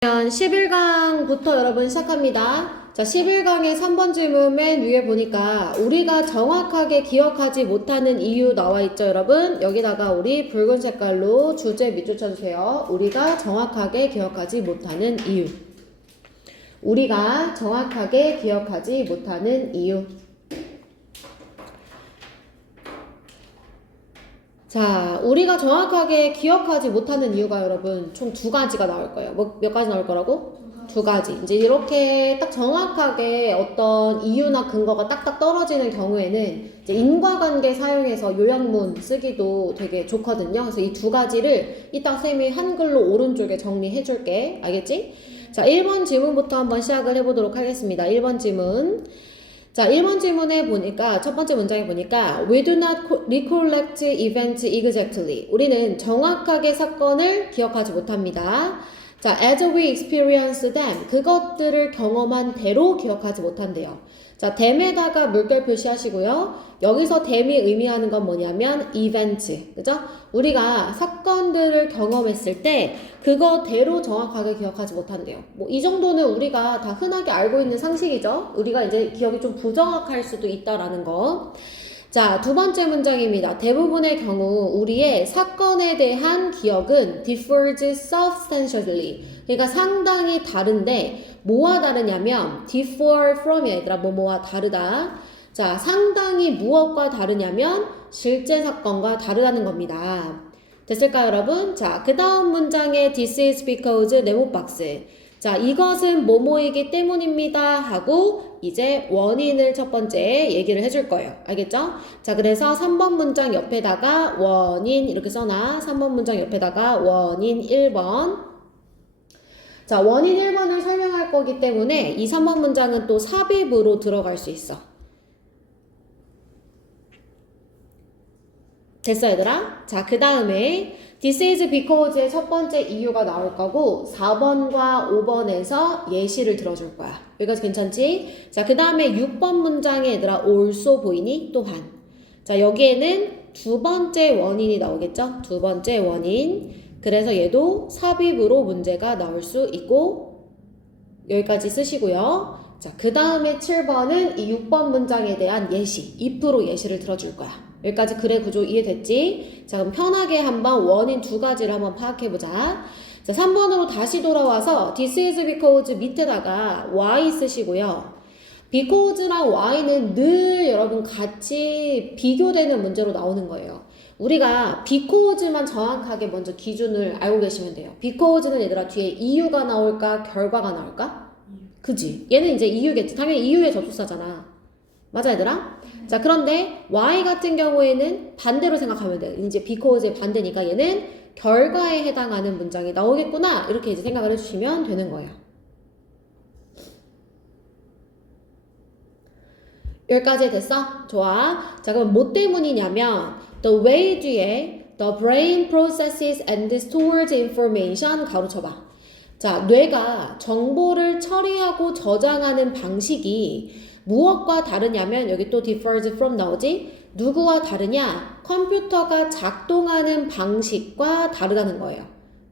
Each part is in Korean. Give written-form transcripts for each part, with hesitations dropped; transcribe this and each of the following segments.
11강부터 여러분 시작합니다. 자, 11강의 3번 질문 맨 위에 보니까 우리가 정확하게 기억하지 못하는 이유 나와 있죠, 여러분? 여기다가 우리 붉은 색깔로 주제 밑줄 쳐주세요. 우리가 정확하게 기억하지 못하는 이유. 우리가 정확하게 기억하지 못하는 이유. 자, 우리가 정확하게 기억하지 못하는 이유가 여러분 총 두 가지가 나올 거예요. 몇 가지 나올 거라고? 두 가지. 이제 이렇게 딱 정확하게 어떤 이유나 근거가 딱딱 떨어지는 경우에는 이제 인과관계 사용해서 요약문 쓰기도 되게 좋거든요. 그래서 이 두 가지를 이따 쌤이 한글로 오른쪽에 정리해 줄게. 알겠지? 자, 1번 질문부터 한번 시작을 해보도록 하겠습니다. 1번 질문. 자, 1번 질문에 보니까, 첫 번째 문장에 보니까 We do not recollect events exactly. 우리는 정확하게 사건을 기억하지 못합니다. 자, as we experience them. 그것들을 경험한 대로 기억하지 못한대요. 자, them에다가 물결 표시하시고요. 여기서 them이 의미하는 건 뭐냐면 event. 그죠? 우리가 사건들을 경험했을 때 그거대로 정확하게 기억하지 못한대요. 뭐 이 정도는 우리가 다 흔하게 알고 있는 상식이죠. 우리가 이제 기억이 좀 부정확할 수도 있다라는 거. 자, 두 번째 문장입니다. 대부분의 경우 우리의 사건에 대한 기억은 differs substantially. 그러니까 상당히 다른데 뭐와 다르냐면 differ from이야 얘들아. 뭐뭐와 다르다. 자, 상당히 무엇과 다르냐면 실제 사건과 다르다는 겁니다. 됐을까요, 여러분? 자, 그 다음 문장에 this is because 네모박스. 자, 이것은 뭐뭐이기 때문입니다 하고 이제 원인을 첫 번째 얘기를 해줄 거예요. 알겠죠? 자, 그래서 3번 문장 옆에다가 원인 이렇게 써놔. 3번 문장 옆에다가 원인 1번. 자, 원인 1번을 설명할 거기 때문에 이 3번 문장은 또 삽입으로 들어갈 수 있어. 됐어, 얘들아? 자, 그 다음에 This is because의 첫 번째 이유가 나올 거고 4번과 5번에서 예시를 들어줄 거야. 여기까지 괜찮지? 자, 그 다음에 6번 문장에 얘들아 also 보이니? 또한. 자, 여기에는 두 번째 원인이 나오겠죠? 두 번째 원인. 그래서 얘도 삽입으로 문제가 나올 수 있고 여기까지 쓰시고요. 자, 그 다음에 7번은 이 6번 문장에 대한 예시, if로 예시를 들어줄 거야. 여기까지 글의 구조 이해됐지? 자, 그럼 편하게 한번 원인 두 가지를 한번 파악해보자. 자, 3번으로 다시 돌아와서 this is because 밑에다가 y 쓰시고요. because랑 y는 늘 여러분 같이 비교되는 문제로 나오는 거예요. 우리가 because만 정확하게 먼저 기준을 알고 계시면 돼요. because는 얘들아 뒤에 이유가 나올까 결과가 나올까? 그지? 얘는 이제 이유겠지. 당연히 이유의 접속사잖아. 맞아, 얘들아? 자, 그런데 y 같은 경우에는 반대로 생각하면 돼요. 이제 because의 반대니까 얘는 결과에 해당하는 문장이 나오겠구나. 이렇게 이제 생각을 해주시면 되는 거예요. 여기까지 됐어? 좋아. 자, 그럼 뭐 때문이냐면 the way 뒤에 the brain processes and stores information 가로쳐봐. 자, 뇌가 정보를 처리하고 저장하는 방식이 무엇과 다르냐면 여기 또 differs from 나오지? 누구와 다르냐? 컴퓨터가 작동하는 방식과 다르다는 거예요.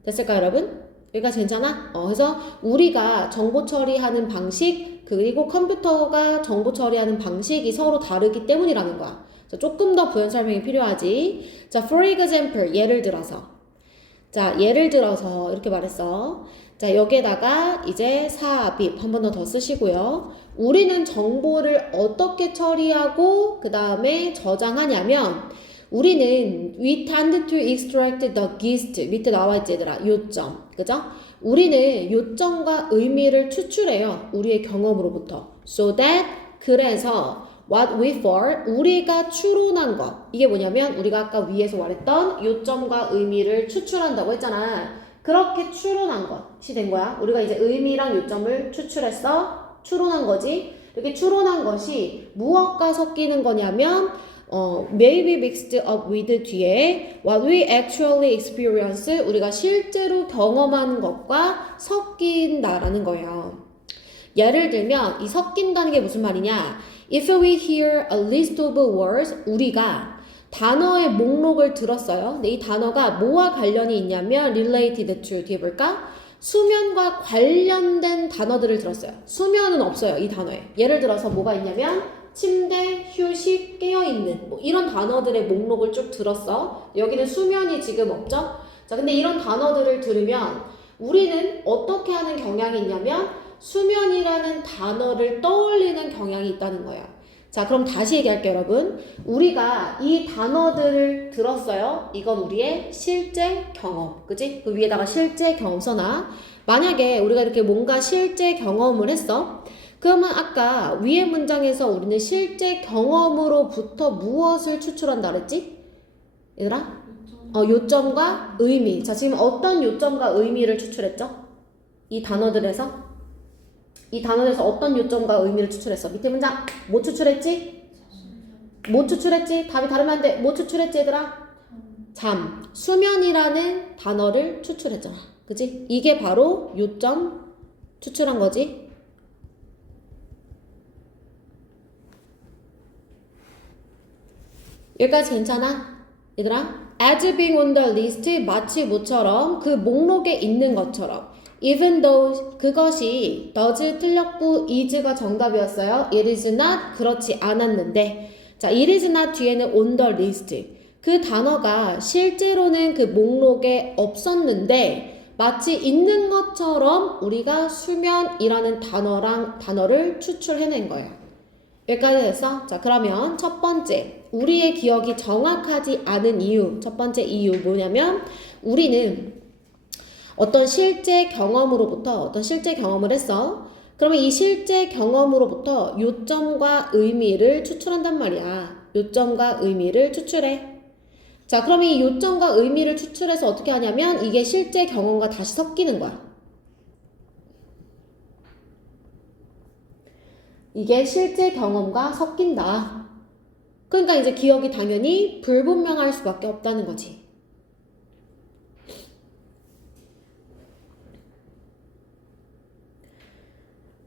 됐을까요, 여러분? 여기까지 괜찮아? 그래서 우리가 정보 처리하는 방식 그리고 컴퓨터가 정보 처리하는 방식이 서로 다르기 때문이라는 거야. 자, 조금 더 부연 설명이 필요하지. 자, for example, 예를 들어서. 자, 예를 들어서 이렇게 말했어. 자, 여기에다가 이제 삽입 한 번 더 쓰시고요. 우리는 정보를 어떻게 처리하고 그 다음에 저장하냐면 우리는 we tend to extract the gist 밑에 나와있지 얘들아 요점 그죠? 우리는 요점과 의미를 추출해요. 우리의 경험으로부터 so that 그래서 what we for 우리가 추론한 것 이게 뭐냐면 우리가 아까 위에서 말했던 요점과 의미를 추출한다고 했잖아. 그렇게 추론한 것이 된 거야. 우리가 이제 의미랑 요점을 추출했어. 추론한 거지. 이렇게 추론한 것이 무엇과 섞이는 거냐면 may be mixed up with 뒤에 what we actually experience 우리가 실제로 경험한 것과 섞인다라는 거예요. 예를 들면 이 섞인다는 게 무슨 말이냐? If we hear a list of words 우리가 단어의 목록을 들었어요. 근데 이 단어가 뭐와 관련이 있냐면 related to 뒤에 볼까? 수면과 관련된 단어들을 들었어요. 수면은 없어요, 이 단어에. 예를 들어서 뭐가 있냐면 침대, 휴식, 깨어있는 뭐 이런 단어들의 목록을 쭉 들었어. 여기는 수면이 지금 없죠? 자, 근데 이런 단어들을 들으면 우리는 어떻게 하는 경향이 있냐면 수면이라는 단어를 떠올리는 경향이 있다는 거예요. 자, 그럼 다시 얘기할게요, 여러분. 우리가 이 단어들을 들었어요. 이건 우리의 실제 경험. 그치? 그 위에다가 실제 경험 써놔. 만약에 우리가 이렇게 뭔가 실제 경험을 했어. 그러면 아까 위의 문장에서 우리는 실제 경험으로부터 무엇을 추출한다 그랬지? 얘들아? 요점과 의미. 자, 지금 어떤 요점과 의미를 추출했죠? 이 단어들에서? 이 단어에서 어떤 요점과 의미를 추출했어? 밑에 문장 뭐 추출했지? 뭐 추출했지? 답이 다르면 안 돼. 뭐 추출했지 얘들아? 잠. 수면이라는 단어를 추출했잖아. 그치? 이게 바로 요점 추출한 거지. 여기까지 괜찮아? 얘들아? As being on the list 마치 뭐처럼 그 목록에 있는 것처럼 even though 그것이 does 틀렸고 is가 정답이었어요. It is not 그렇지 않았는데 자, it is not 뒤에는 on the list 그 단어가 실제로는 그 목록에 없었는데 마치 있는 것처럼 우리가 수면이라는 단어를 추출해낸 거예요. 여기까지 됐어? 자, 그러면 첫 번째 우리의 기억이 정확하지 않은 이유 첫 번째 이유 뭐냐면 우리는 어떤 실제 경험으로부터 어떤 실제 경험을 했어. 그러면 이 실제 경험으로부터 요점과 의미를 추출한단 말이야. 요점과 의미를 추출해. 자, 그러면 이 요점과 의미를 추출해서 어떻게 하냐면 이게 실제 경험과 다시 섞이는 거야. 이게 실제 경험과 섞인다. 그러니까 이제 기억이 당연히 불분명할 수밖에 없다는 거지.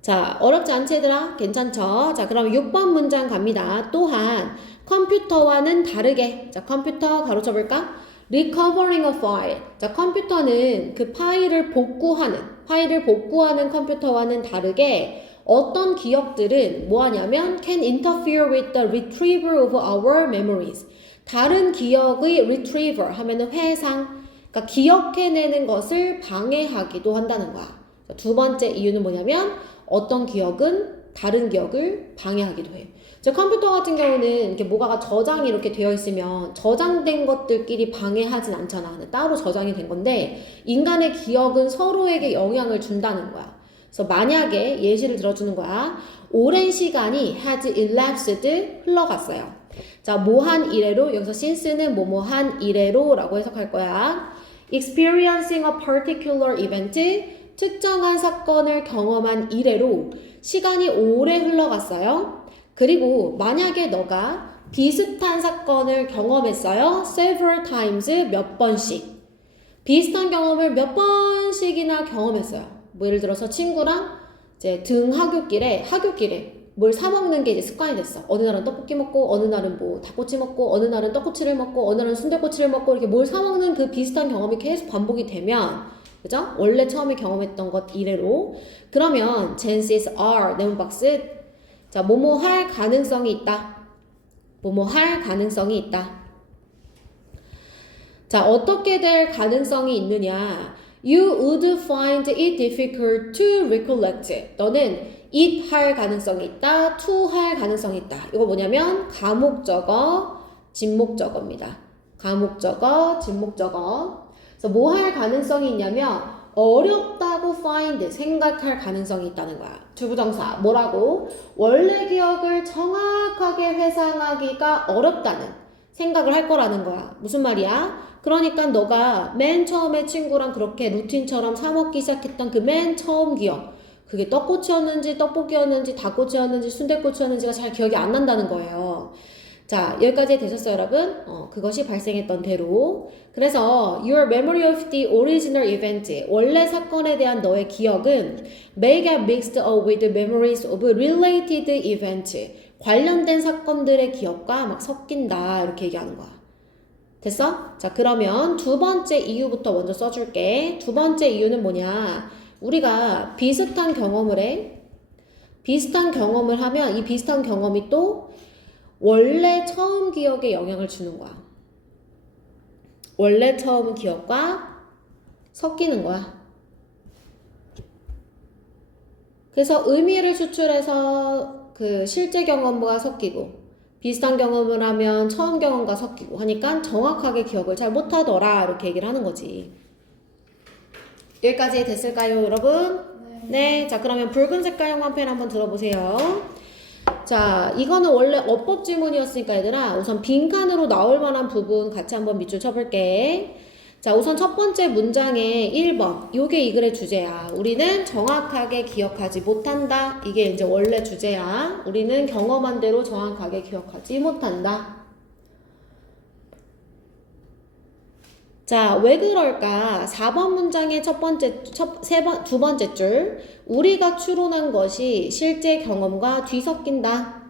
자, 어렵지 않지 얘들아? 괜찮죠? 자, 그럼 6번 문장 갑니다. 또한 컴퓨터와는 다르게 자, 컴퓨터 가로쳐볼까? Recovering a file. 자, 컴퓨터는 그 파일을 복구하는 컴퓨터와는 다르게 어떤 기억들은 뭐하냐면 can interfere with the retrieval of our memories. 다른 기억의 retrieval 하면은 회상, 그러니까 기억해내는 것을 방해하기도 한다는 거야. 두 번째 이유는 뭐냐면 어떤 기억은 다른 기억을 방해하기도 해. 저 컴퓨터 같은 경우는 이렇게 뭐가가 저장이 이렇게 되어 있으면 저장된 것들끼리 방해하진 않잖아. 따로 저장이 된 건데 인간의 기억은 서로에게 영향을 준다는 거야. 그래서 만약에 예시를 들어주는 거야. 오랜 시간이 has elapsed 흘러갔어요. 자, 뭐한 이래로 여기서 since는 뭐뭐한 이래로 라고 해석할 거야. experiencing a particular event 특정한 사건을 경험한 이래로 시간이 오래 흘러갔어요. 그리고 만약에 너가 비슷한 사건을 경험했어요. several times 몇 번씩. 비슷한 경험을 몇 번씩이나 경험했어요. 뭐 예를 들어서 친구랑 이제 하굣길에 뭘 사 먹는 게 이제 습관이 됐어. 어느 날은 떡볶이 먹고, 어느 날은 뭐 닭꼬치 먹고, 어느 날은 떡꼬치를 먹고, 어느 날은 순댓꼬치를 먹고 이렇게 뭘 사 먹는 그 비슷한 경험이 계속 반복이 되면, 그죠? 원래 처음에 경험했던 것 이래로. 그러면 chances are 네모박스 자, 뭐뭐 할 가능성이 있다. 뭐뭐 할 가능성이 있다. 자, 어떻게 될 가능성이 있느냐? You would find it difficult to recollect. 너는 it 할 가능성이 있다. to 할 가능성이 있다. 이거 뭐냐면 가목적어, 진목적어입니다. 가목적어, 진목적어. 그래서 뭐 할 가능성이 있냐면 어렵다고 find, 생각할 가능성이 있다는 거야. 주부정사 뭐라고? 원래 기억을 정확하게 회상하기가 어렵다는 생각을 할 거라는 거야. 무슨 말이야? 그러니까 너가 맨 처음에 친구랑 그렇게 루틴처럼 사 먹기 시작했던 그 맨 처음 기억, 그게 떡꼬치였는지 떡볶이였는지 닭꼬치였는지 순댓꼬치였는지가 잘 기억이 안 난다는 거예요. 자, 여기까지 되셨어요, 여러분? 그것이 발생했던 대로. 그래서 your memory of the original event, 원래 사건에 대한 너의 기억은 may get mixed up with the memories of related event, 관련된 사건들의 기억과 막 섞인다, 이렇게 얘기하는 거야. 됐어? 자, 그러면 두 번째 이유부터 먼저 써줄게. 두 번째 이유는 뭐냐? 우리가 비슷한 경험을 해. 비슷한 경험을 하면 이 비슷한 경험이 또 원래 처음 기억에 영향을 주는 거야. 원래 처음 기억과 섞이는 거야. 그래서 의미를 추출해서 그 실제 경험과 섞이고 비슷한 경험을 하면 처음 경험과 섞이고 하니까 정확하게 기억을 잘 못하더라 이렇게 얘기를 하는 거지. 여기까지 됐을까요, 여러분? 네. 자, 그러면 붉은 색깔 형광펜 한번 들어보세요. 자, 이거는 원래 어법 지문이었으니까 얘들아 우선 빈칸으로 나올 만한 부분 같이 한번 밑줄 쳐볼게. 자, 우선 첫 번째 문장의 1번 요게 이 글의 주제야. 우리는 정확하게 기억하지 못한다. 이게 이제 원래 주제야. 우리는 경험한 대로 정확하게 기억하지 못한다. 자, 왜 그럴까? 4번 문장의 두 번째 줄. 우리가 추론한 것이 실제 경험과 뒤섞인다.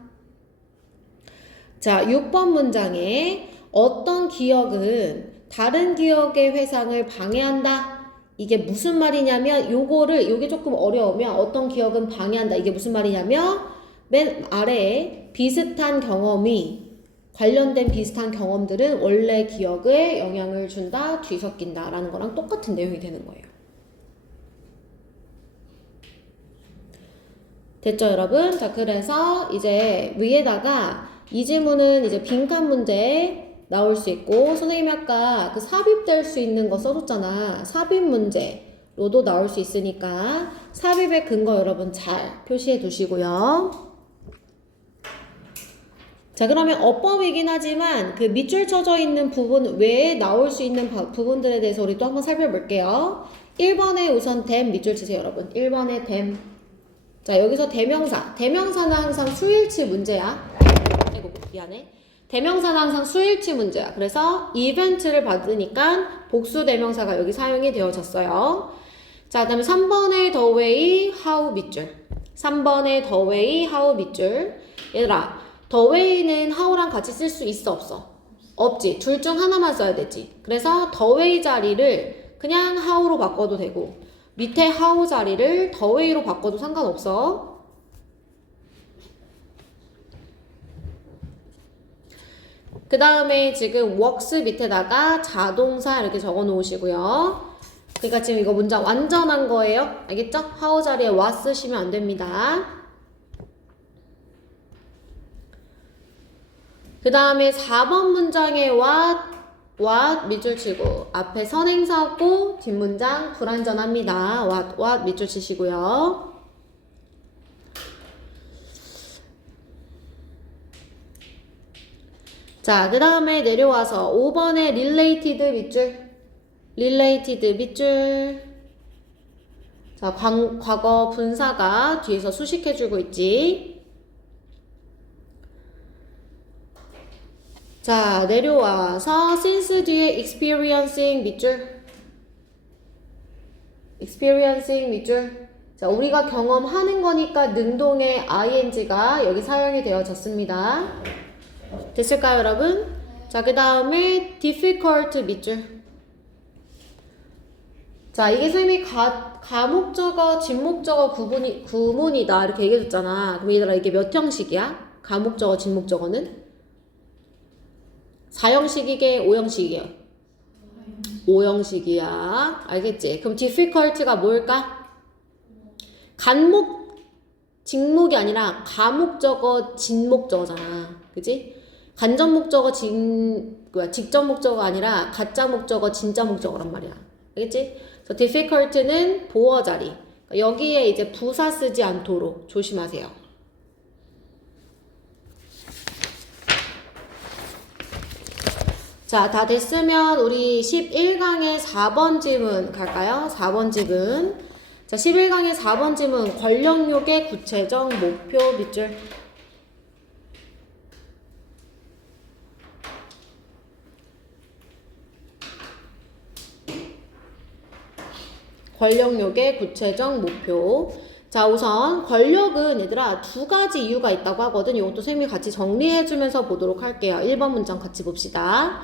자, 6번 문장에 어떤 기억은 다른 기억의 회상을 방해한다. 이게 무슨 말이냐면 요게 조금 어려우면 어떤 기억은 방해한다. 이게 무슨 말이냐면 맨 아래에 비슷한 경험이 관련된 비슷한 경험들은 원래 기억에 영향을 준다, 뒤섞인다 라는 거랑 똑같은 내용이 되는 거예요. 됐죠, 여러분? 자, 그래서 이제 위에다가 이 지문은 이제 빈칸 문제 나올 수 있고 선생님이 아까 그 삽입될 수 있는 거 써줬잖아. 삽입 문제로도 나올 수 있으니까 삽입의 근거 여러분 잘 표시해 두시고요. 자, 그러면 어법이긴 하지만 그 밑줄 쳐져 있는 부분 외에 나올 수 있는 부분들에 대해서 우리 또 한번 살펴볼게요. 1번에 우선 댐 밑줄 치세요, 여러분. 1번에 댐. 자, 여기서 대명사. 대명사는 항상 수일치 문제야. 아이고, 미안해. 대명사는 항상 수일치 문제야. 그래서 이벤트를 받으니까 복수 대명사가 여기 사용이 되어졌어요. 자, 그 다음에 3번의 the way, how 밑줄. 3번의 the way, how 밑줄. 얘들아, the way는 how랑 같이 쓸 수 있어, 없어? 없지. 둘 중 하나만 써야 되지. 그래서 the way 자리를 그냥 how로 바꿔도 되고 밑에 how 자리를 the way로 바꿔도 상관없어. 그 다음에 지금 works 밑에다가 자동사 이렇게 적어 놓으시고요. 그러니까 지금 이거 문장 완전한 거예요. 알겠죠? how 자리에 was 쓰시면 안 됩니다. 그 다음에 4번 문장에 what 밑줄 치고 앞에 선행사 없고 뒷문장 불완전합니다. what 밑줄 치시고요. 자, 그 다음에 내려와서 5번에 related 밑줄. 자, 과거 분사가 뒤에서 수식해주고 있지. 자, 내려와서 since 뒤에 experiencing 밑줄. 자, 우리가 경험하는 거니까 능동의 ing가 여기 사용이 되어졌습니다. 됐을까요, 여러분? 자, 그 다음에 difficult 밑줄. 자, 이게 선생님이 가목적어, 진목적어 구문이다 이렇게 얘기해줬잖아. 그럼 얘들아 이게 몇 형식이야? 가목적어, 진목적어는? 4형식이게 5형식이에요? 5형식이야. 알겠지? 그럼 difficult가 뭘까? 간목, 직목이 아니라 가목적어, 진목적어잖아. 그치? 간접 목적어, 직접 목적어가 아니라 가짜 목적어, 진짜 목적어란 말이야. 알겠지? 그래서 difficult는 보어 자리. 여기에 이제 부사 쓰지 않도록 조심하세요. 자, 다 됐으면 우리 11강의 4번 지문 갈까요? 4번 지문. 자, 11강의 4번 지문. 권력욕의 구체적 목표 밑줄. 권력욕의 구체적 목표. 자, 우선 권력은 얘들아 두 가지 이유가 있다고 하거든. 이것도 선생님이 같이 정리해주면서 보도록 할게요. 1번 문장 같이 봅시다.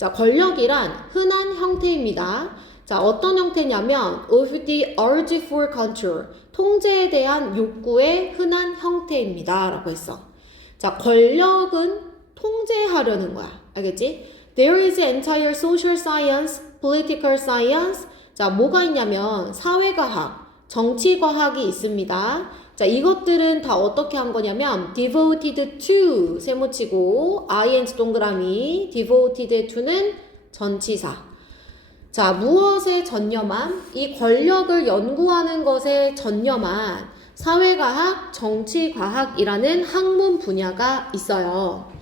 자, 권력이란 흔한 형태입니다. 자, 어떤 형태냐면 of the urge for control, 통제에 대한 욕구의 흔한 형태입니다. 라고 했어. 자, 권력은 통제하려는 거야. 알겠지? There is entire social science, political science. 자, 뭐가 있냐면 사회과학, 정치과학이 있습니다. 자, 이것들은 다 어떻게 한 거냐면 devoted to 세모치고 ing 동그라미 devoted to는 전치사. 자, 무엇에 전념한? 이 권력을 연구하는 것에 전념한 사회과학, 정치과학이라는 학문 분야가 있어요.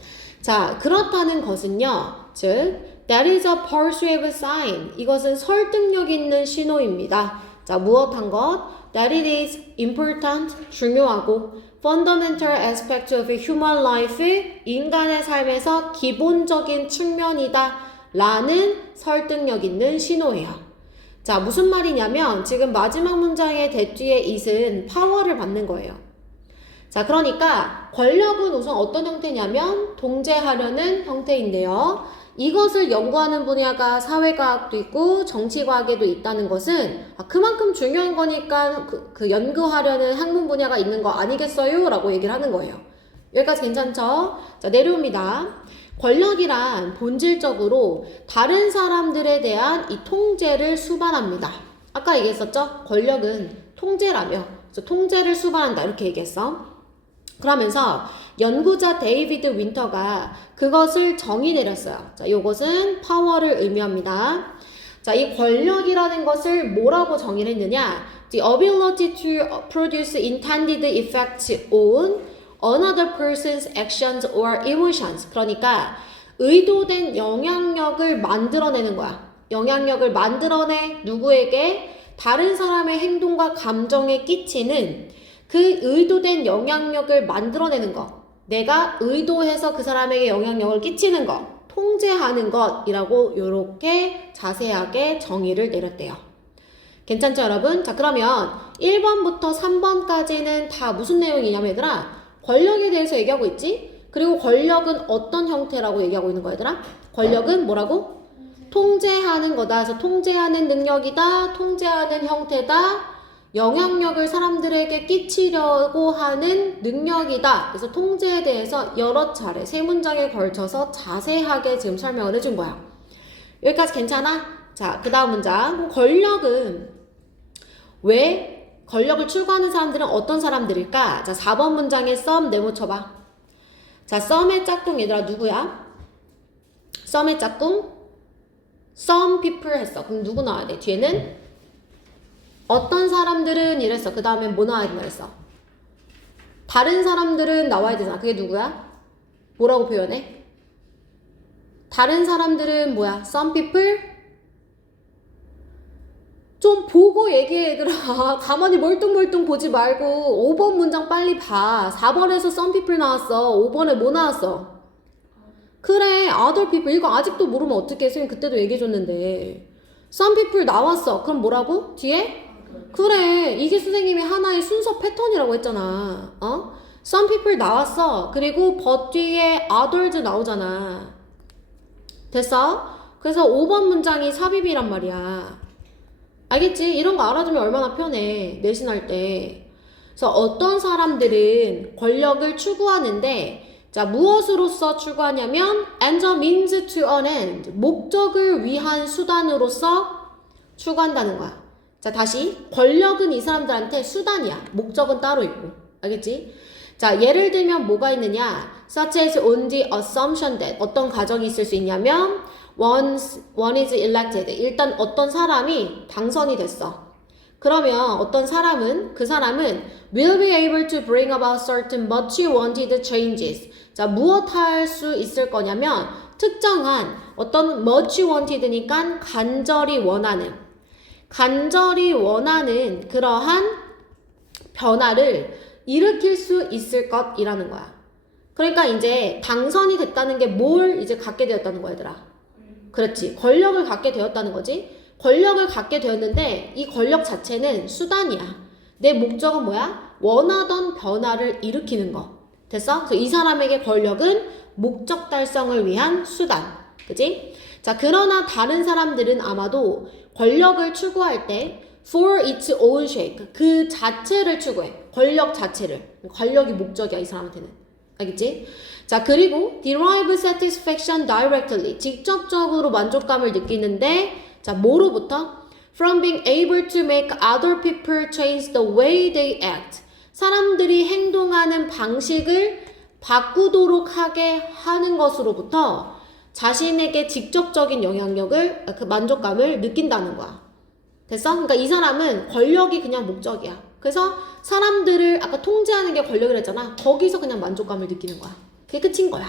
자, 그렇다는 것은요, 즉 that is a persuasive sign. 이것은 설득력 있는 신호입니다. 자, 무엇한 것? That it is important, 중요하고 fundamental aspect of human life, 인간의 삶에서 기본적인 측면이다 라는 설득력 있는 신호예요. 자, 무슨 말이냐면 지금 마지막 문장의 that 뒤에 it은 파워를 받는 거예요. 자, 그러니까 권력은 우선 어떤 형태냐면 통제하려는 형태인데요. 이것을 연구하는 분야가 사회과학도 있고 정치과학에도 있다는 것은 그만큼 중요한 거니까 그 연구하려는 학문 분야가 있는 거 아니겠어요? 라고 얘기를 하는 거예요. 여기까지 괜찮죠? 자, 내려옵니다. 권력이란 본질적으로 다른 사람들에 대한 이 통제를 수반합니다. 아까 얘기했었죠? 권력은 통제라며. 그래서 통제를 수반한다. 이렇게 얘기했어. 그러면서 연구자 데이비드 윈터가 그것을 정의 내렸어요. 자, 이것은 파워를 의미합니다. 자, 이 권력이라는 것을 뭐라고 정의를 했느냐? The ability to produce intended effects on another person's actions or emotions. 그러니까 의도된 영향력을 만들어내는 거야. 영향력을 만들어내 누구에게? 다른 사람의 행동과 감정에 끼치는 그 의도된 영향력을 만들어내는 것. 내가 의도해서 그 사람에게 영향력을 끼치는 것. 통제하는 것이라고 이렇게 자세하게 정의를 내렸대요. 괜찮죠, 여러분? 자, 그러면 1번부터 3번까지는 다 무슨 내용이냐면 얘들아, 권력에 대해서 얘기하고 있지? 그리고 권력은 어떤 형태라고 얘기하고 있는 거야, 얘들아? 권력은 뭐라고? 통제하는 거다. 그래서 통제하는 능력이다. 통제하는 형태다. 영향력을 사람들에게 끼치려고 하는 능력이다. 그래서 통제에 대해서 여러 차례 세 문장에 걸쳐서 자세하게 지금 설명을 해준 거야. 여기까지 괜찮아? 자, 그 다음 문장. 권력은 왜 권력을 추구하는 사람들은 어떤 사람들일까? 자, 4번 문장에 썸 네모 쳐봐. 자, 썸의 짝꿍 얘들아 누구야? 썸의 짝꿍? Some people 했어. 그럼 누구 나와야 돼? 뒤에는 어떤 사람들은 이랬어. 그 다음에 뭐 나와야 된다 했어? 다른 사람들은 나와야 되잖아. 그게 누구야? 뭐라고 표현해? 다른 사람들은 뭐야? Some people? 좀 보고 얘기해 얘들아. 가만히 멀뚱멀뚱 보지 말고 5번 문장 빨리 봐. 4번에서 some people 나왔어. 5번에 뭐 나왔어? 그래, other people. 이거 아직도 모르면 어떡해. 선생님 그때도 얘기해줬는데. some people 나왔어. 그럼 뭐라고? 뒤에? 그래, 이게 선생님이 하나의 순서 패턴이라고 했잖아. some people 나왔어. 그리고 but 뒤에 others 나오잖아. 됐어? 그래서 5번 문장이 삽입이란 말이야. 알겠지? 이런 거 알아두면 얼마나 편해. 내신할 때. 그래서 어떤 사람들은 권력을 추구하는데 자, 무엇으로서 추구하냐면 as a means to an end. 목적을 위한 수단으로서 추구한다는 거야. 자, 다시 권력은 이 사람들한테 수단이야. 목적은 따로 있고. 알겠지? 자, 예를 들면 뭐가 있느냐? such as on the assumption that 어떤 가정이 있을 수 있냐면 one is elected. 일단 어떤 사람이 당선이 됐어. 그러면 어떤 사람은 그 사람은 will be able to bring about certain much wanted changes. 자, 무엇 할 수 있을 거냐면 특정한 어떤 much wanted니까 간절히 원하는 그러한 변화를 일으킬 수 있을 것이라는 거야. 그러니까 이제 당선이 됐다는 게 뭘 이제 갖게 되었다는 거야, 얘들아. 그렇지. 권력을 갖게 되었다는 거지. 권력을 갖게 되었는데 이 권력 자체는 수단이야. 내 목적은 뭐야? 원하던 변화를 일으키는 거. 됐어? 그래서 이 사람에게 권력은 목적 달성을 위한 수단. 그지? 자, 그러나 다른 사람들은 아마도 권력을 추구할 때 for its own sake, 그 자체를 추구해. 권력 자체를. 권력이 목적이야, 이 사람한테는. 알겠지? 자, 그리고 derive satisfaction directly, 직접적으로 만족감을 느끼는데, 자, 뭐로부터? From being able to make other people change the way they act. 사람들이 행동하는 방식을 바꾸도록 하게 하는 것으로부터 자신에게 직접적인 영향력을, 그 만족감을 느낀다는 거야. 됐어? 그러니까 이 사람은 권력이 그냥 목적이야. 그래서 사람들을 아까 통제하는 게 권력이라 했잖아. 거기서 그냥 만족감을 느끼는 거야. 그게 끝인 거야.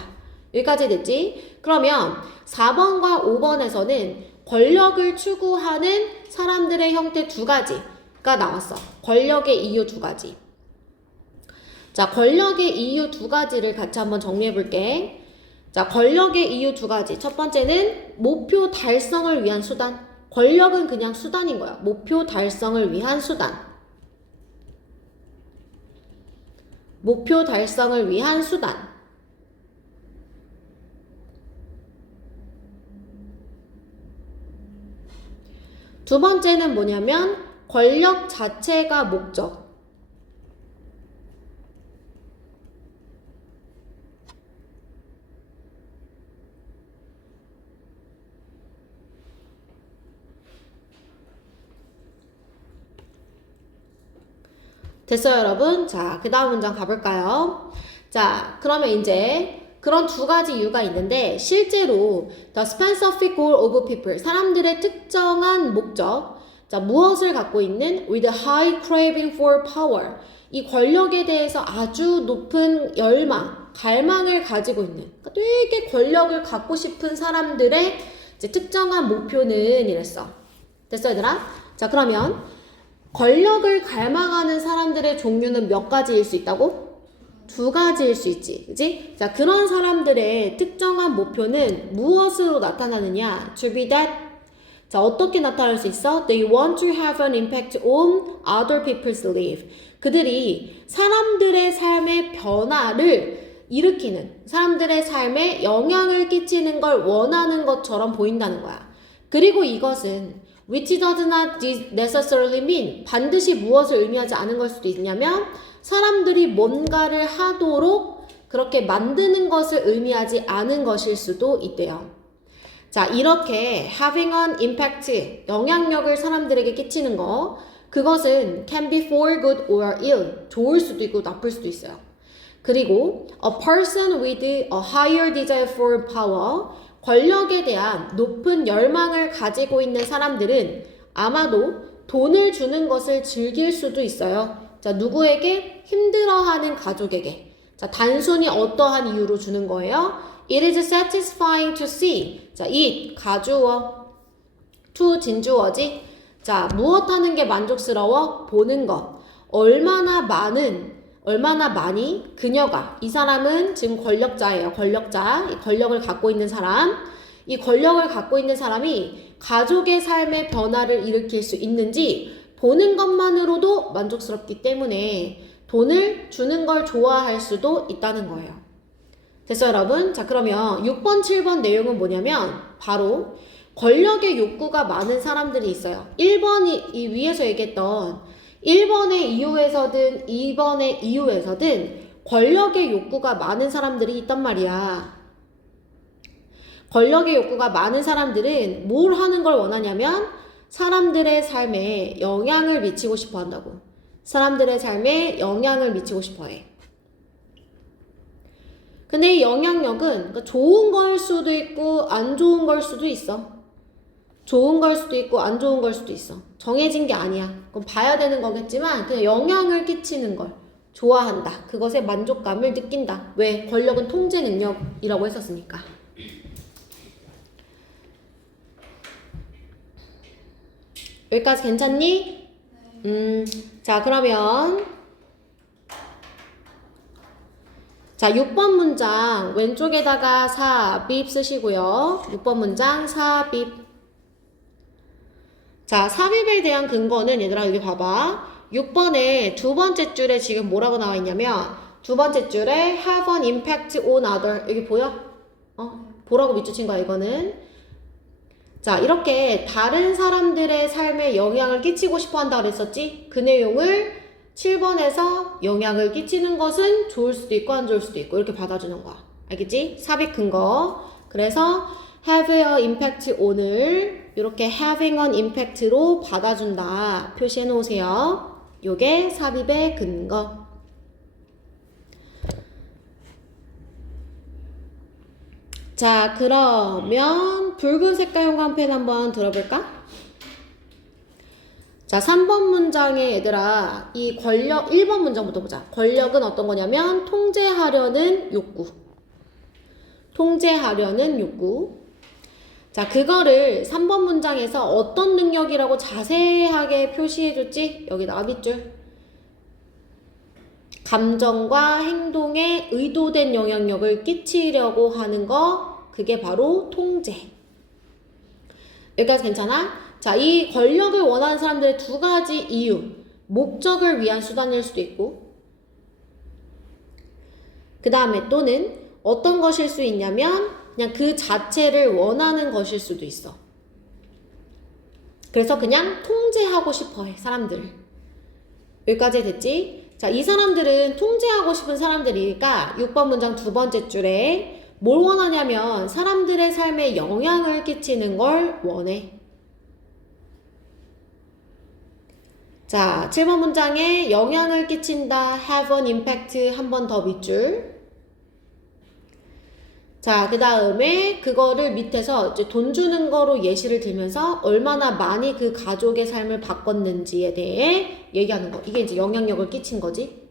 여기까지 됐지? 그러면 4번과 5번에서는 권력을 추구하는 사람들의 형태 두 가지가 나왔어. 권력의 이유 두 가지. 자, 권력의 이유 두 가지를 같이 한번 정리해 볼게. 자, 권력의 이유 두 가지. 첫 번째는 목표 달성을 위한 수단. 권력은 그냥 수단인 거야. 목표 달성을 위한 수단. 목표 달성을 위한 수단. 두 번째는 뭐냐면 권력 자체가 목적. 됐어요, 여러분? 자, 그 다음 문장 가볼까요? 자, 그러면 이제 그런 두 가지 이유가 있는데 실제로 the specific goal of people, 사람들의 특정한 목적, 자, 무엇을 갖고 있는 with a high craving for power, 이 권력에 대해서 아주 높은 열망, 갈망을 가지고 있는, 그러니까 되게 권력을 갖고 싶은 사람들의 이제 특정한 목표는 이랬어. 됐어, 얘들아? 자, 그러면 권력을 갈망하는 사람들의 종류는 몇 가지일 수 있다고? 두 가지일 수 있지. 그치? 자, 그런 사람들의 특정한 목표는 무엇으로 나타나느냐? To be that. 자, 어떻게 나타날 수 있어? They want to have an impact on other people's life. 그들이 사람들의 삶의 변화를 일으키는, 사람들의 삶에 영향을 끼치는 걸 원하는 것처럼 보인다는 거야. 그리고 이것은 which does not necessarily mean, 반드시 무엇을 의미하지 않은 걸 수도 있냐면 사람들이 뭔가를 하도록 그렇게 만드는 것을 의미하지 않은 것일 수도 있대요. 자, 이렇게 having an impact, 영향력을 사람들에게 끼치는 거, 그것은 can be for good or ill, 좋을 수도 있고 나쁠 수도 있어요. 그리고 a person with a higher desire for power, 권력에 대한 높은 열망을 가지고 있는 사람들은 아마도 돈을 주는 것을 즐길 수도 있어요. 자, 누구에게? 힘들어하는 가족에게. 자, 단순히 어떠한 이유로 주는 거예요? It is satisfying to see. 자, it, 가주어. to, 진주어지. 자, 무엇 하는 게 만족스러워? 보는 것. 얼마나 많이 그녀가, 이 사람은 지금 권력자예요. 권력자, 이 권력을 갖고 있는 사람. 이 권력을 갖고 있는 사람이 가족의 삶의 변화를 일으킬 수 있는지 보는 것만으로도 만족스럽기 때문에 돈을 주는 걸 좋아할 수도 있다는 거예요. 됐어요, 여러분? 자, 그러면 6번, 7번 내용은 뭐냐면 바로 권력의 욕구가 많은 사람들이 있어요. 1번이 이 위에서 얘기했던 1번의 이유에서든 2번의 이유에서든 권력의 욕구가 많은 사람들이 있단 말이야. 권력의 욕구가 많은 사람들은 뭘 하는 걸 원하냐면 사람들의 삶에 영향을 미치고 싶어 한다고. 사람들의 삶에 영향을 미치고 싶어 해. 근데 이 영향력은 그러니까 좋은 걸 수도 있고 안 좋은 걸 수도 있어. 좋은 걸 수도 있고 안 좋은 걸 수도 있어. 정해진 게 아니야. 그건 봐야 되는 거겠지만 그냥 영향을 끼치는 걸 좋아한다. 그것에 만족감을 느낀다. 왜? 권력은 통제 능력이라고 했었으니까. 여기까지 괜찮니? 자, 그러면 자, 6번 문장 왼쪽에다가 삽입 쓰시고요. 6번 문장 삽입. 자, 삽입에 대한 근거는 얘들아 여기 봐봐. 6번에 두 번째 줄에 지금 뭐라고 나와 있냐면 두 번째 줄에 have an impact on other. 여기 보여? 보라고 밑줄 친 거야, 이거는. 자, 이렇게 다른 사람들의 삶에 영향을 끼치고 싶어 한다 그랬었지? 그 내용을 7번에서 영향을 끼치는 것은 좋을 수도 있고 안 좋을 수도 있고 이렇게 받아주는 거야. 알겠지? 삽입 근거. 그래서 have a impact on을 이렇게 having an impact로 받아준다. 표시해 놓으세요. 요게 삽입의 근거. 자, 그러면 붉은 색깔 형광펜 한번 들어볼까? 자, 3번 문장에 얘들아, 이 권력, 1번 문장부터 보자. 권력은 어떤 거냐면, 통제하려는 욕구. 통제하려는 욕구. 자, 그거를 3번 문장에서 어떤 능력이라고 자세하게 표시해줬지? 여기다가 밑줄. 감정과 행동에 의도된 영향력을 끼치려고 하는 거, 그게 바로 통제. 여기까지 괜찮아? 자, 이 권력을 원하는 사람들의 두 가지 이유. 목적을 위한 수단일 수도 있고, 그 다음에 또는 어떤 것일 수 있냐면 그냥 그 자체를 원하는 것일 수도 있어. 그래서 그냥 통제하고 싶어 해, 사람들을. 여기까지 됐지? 자, 이 사람들은 통제하고 싶은 사람들이니까 6번 문장 두 번째 줄에 뭘 원하냐면 사람들의 삶에 영향을 끼치는 걸 원해. 자, 7번 문장에 영향을 끼친다, have an impact 한 번 더 밑줄. 자, 그 다음에 그거를 밑에서 이제 돈 주는 거로 예시를 들면서 얼마나 많이 그 가족의 삶을 바꿨는지에 대해 얘기하는 거. 이게 이제 영향력을 끼친 거지.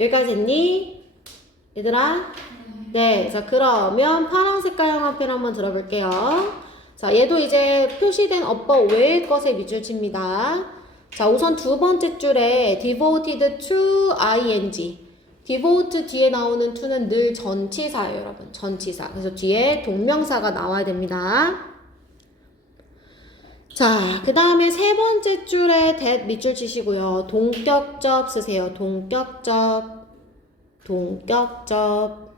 여기까지 됐니? 얘들아? 네, 자, 그러면 파란 색깔 형광펜 한번 들어볼게요. 자, 얘도 이제 표시된 어법 외의 것에 밑줄 칩니다. 자, 우선 두 번째 줄에 devoted to ing. devote 뒤에 나오는 to는 늘 전치사예요, 여러분. 전치사. 그래서 뒤에 동명사가 나와야 됩니다. 자, 그 다음에 세 번째 줄에 that 밑줄 치시고요. 동격접 쓰세요. 동격접. 동격접.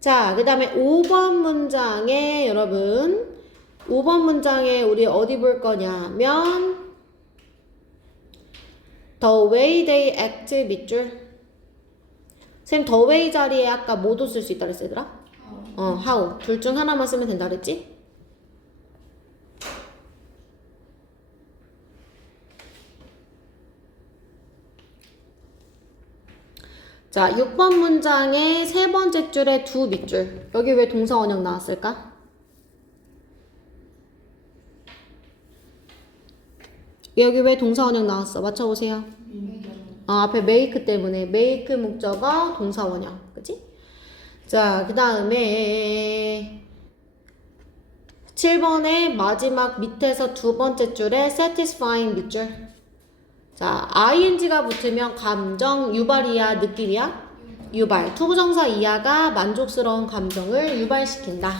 자, 그 다음에 5번 문장에 여러분 5번 문장에 우리 어디 볼 거냐면 the way they act 밑줄. 쌤 the way 자리에 아까 뭐도 쓸 수 있다 그랬어 얘들아? how. 둘 중 하나만 쓰면 된다 그랬지? 자, 6번 문장의 세 번째 줄에 두 밑줄. 여기 왜 동사 원형 나왔을까? 여기 왜 동사 원형 나왔어? 맞춰보세요. 앞에 make 때문에. make 목적어 동사 원형. 그치? 자, 그 다음에 7번의 마지막 밑에서 두 번째 줄에 satisfying 밑줄. 자, ing가 붙으면 감정 유발이야, 느낌이야? 유발. 투부정사 이하가 만족스러운 감정을 유발시킨다.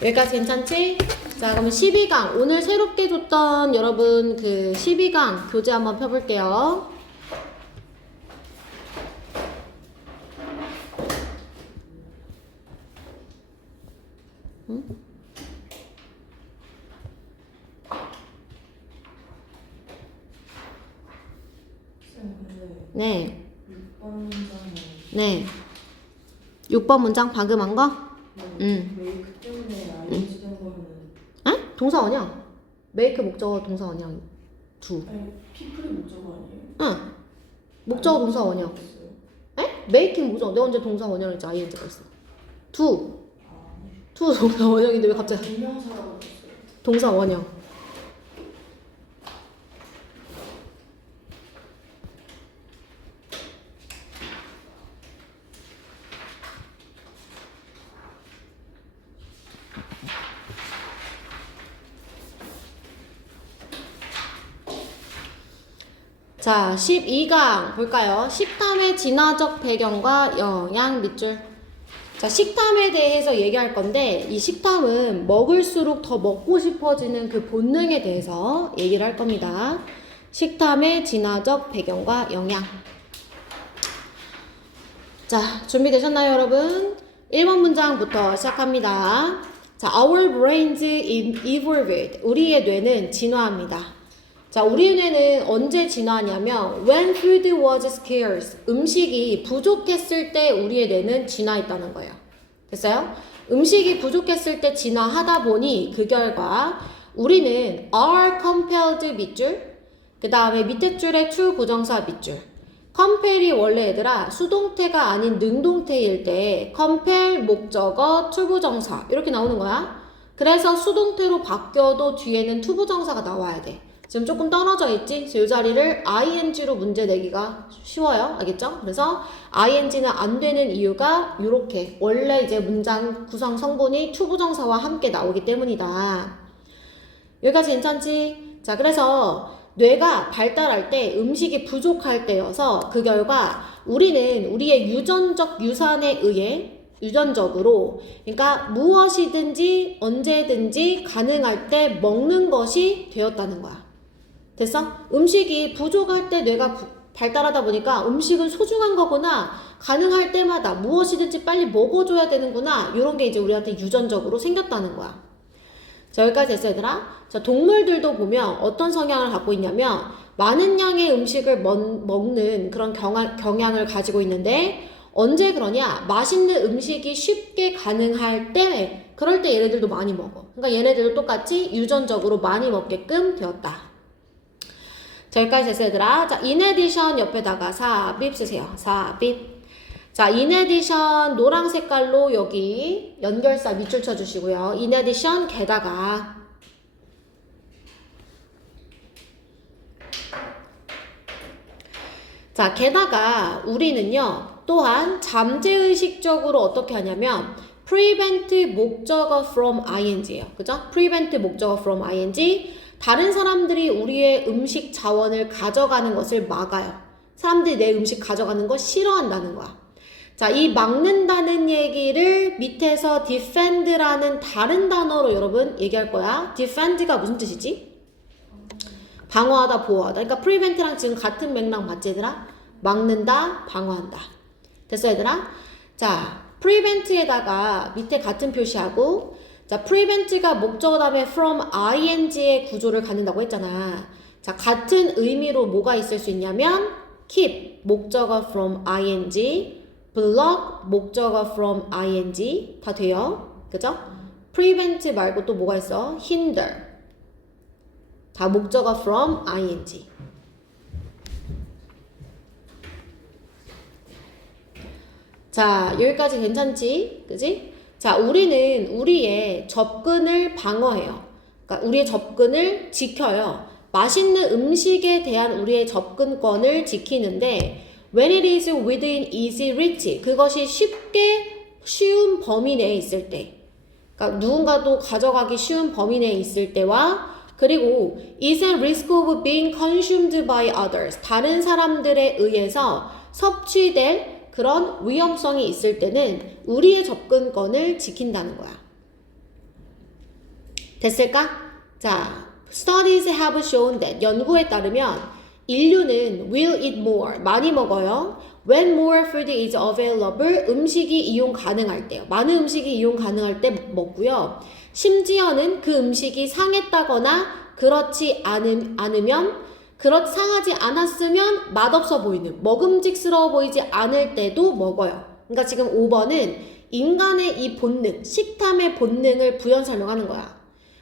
여기까지 괜찮지? 자, 그러면 12강. 오늘 새롭게 줬던 여러분 그 12강 교재 한번 펴볼게요. 응? 네. 6번 문장에 네. 6번 문장 방금 한 거? 메이크 때문에 ing 된 거는 에? 동사 원형. make 목적어 동사 원형. 두. 아니 people의 목적어 아니에요? 응. 목적어 동사 원형. 에? making 목적어. 내가 언제 동사 원형을 했지? ing가 있어. 두. 투 동사 원형인데 왜 갑자기 동명사라고 했어요. 동사 원형. 자, 12강 볼까요? 식탐의 진화적 배경과 영양 밑줄. 자, 식탐에 대해서 얘기할 건데 이 식탐은 먹을수록 더 먹고 싶어지는 그 본능에 대해서 얘기를 할 겁니다. 식탐의 진화적 배경과 영양. 자, 준비되셨나요, 여러분? 1번 문장부터 시작합니다. 자, our brains evolved. 우리의 뇌는 진화합니다. 자, 우리의 뇌는 언제 진화하냐면 when food was scarce. 음식이 부족했을 때 우리의 뇌는 진화했다는 거예요. 됐어요? 음식이 부족했을 때 진화하다 보니 그 결과 우리는 are compelled 밑줄, 그 다음에 밑에 줄에 to 부정사 밑줄. compel이 원래 얘들아 수동태가 아닌 능동태일 때 compel 목적어 to 부정사 이렇게 나오는 거야. 그래서 수동태로 바뀌어도 뒤에는 to 부정사가 나와야 돼. 지금 조금 떨어져 있지? 그래서 이 자리를 ing로 문제 내기가 쉬워요. 알겠죠? 그래서 ing는 안 되는 이유가 이렇게 원래 이제 문장 구성 성분이 to 부정사와 함께 나오기 때문이다. 여기까지 괜찮지? 자, 그래서 뇌가 발달할 때 음식이 부족할 때여서 그 결과 우리는 우리의 유전적 유산에 의해 유전적으로 그러니까 무엇이든지 언제든지 가능할 때 먹는 것이 되었다는 거야. 됐어? 음식이 부족할 때 뇌가 발달하다 보니까 음식은 소중한 거구나. 가능할 때마다 무엇이든지 빨리 먹어줘야 되는구나. 이런 게 이제 우리한테 유전적으로 생겼다는 거야. 자, 여기까지 됐어, 얘들아? 자, 동물들도 보면 어떤 성향을 갖고 있냐면 많은 양의 음식을 먹는 그런 경향을 가지고 있는데 언제 그러냐? 맛있는 음식이 쉽게 가능할 때 그럴 때 얘네들도 많이 먹어. 그러니까 얘네들도 똑같이 유전적으로 많이 먹게끔 되었다. 자, 여기까지 됐어, 얘들아. 자, in addition 옆에다가 삽입 쓰세요. 삽입. 자, in addition 노랑 색깔로 여기 연결사 밑줄 쳐주시고요. in addition 게다가. 자, 게다가 우리는요 또한 잠재의식적으로 어떻게 하냐면 prevent 목적어 from ing예요. 그죠? prevent 목적어 from ing. 다른 사람들이 우리의 음식 자원을 가져가는 것을 막아요. 사람들이 내 음식 가져가는 거 싫어한다는 거야. 자, 이 막는다는 얘기를 밑에서 defend라는 다른 단어로 여러분 얘기할 거야. defend가 무슨 뜻이지? 방어하다, 보호하다. 그러니까 prevent랑 지금 같은 맥락 맞지, 얘들아? 막는다, 방어한다. 됐어, 얘들아? 자, prevent에다가 밑에 같은 표시하고 자, prevent가 목적어 다음에 from ing의 구조를 갖는다고 했잖아. 자, 같은 의미로 뭐가 있을 수 있냐면 keep 목적어 from ing, block 목적어 from ing 다 돼요. 그죠? prevent 말고 또 뭐가 있어? hinder 다 목적어 from ing. 자, 여기까지 괜찮지? 그지? 자, 우리는 우리의 접근을 방어해요. 그러니까 우리의 접근을 지켜요. 맛있는 음식에 대한 우리의 접근권을 지키는데 when it is within easy reach 그것이 쉬운 범위 내에 있을 때 그러니까 누군가도 가져가기 쉬운 범위 내에 있을 때와 그리고 is at risk of being consumed by others 다른 사람들에 의해서 섭취될 그런 위험성이 있을 때는 우리의 접근권을 지킨다는 거야. 됐을까? 자, studies have shown that 연구에 따르면 인류는 will eat more 많이 먹어요. when more food is available 음식이 이용 가능할 때요. 많은 음식이 이용 가능할 때 먹고요. 심지어는 그 음식이 상했다거나 그렇지 않으면 상하지 않았으면 맛없어 보이는 먹음직스러워 보이지 않을 때도 먹어요. 그러니까 지금 5번은 인간의 이 본능, 식탐의 본능을 부연 설명하는 거야.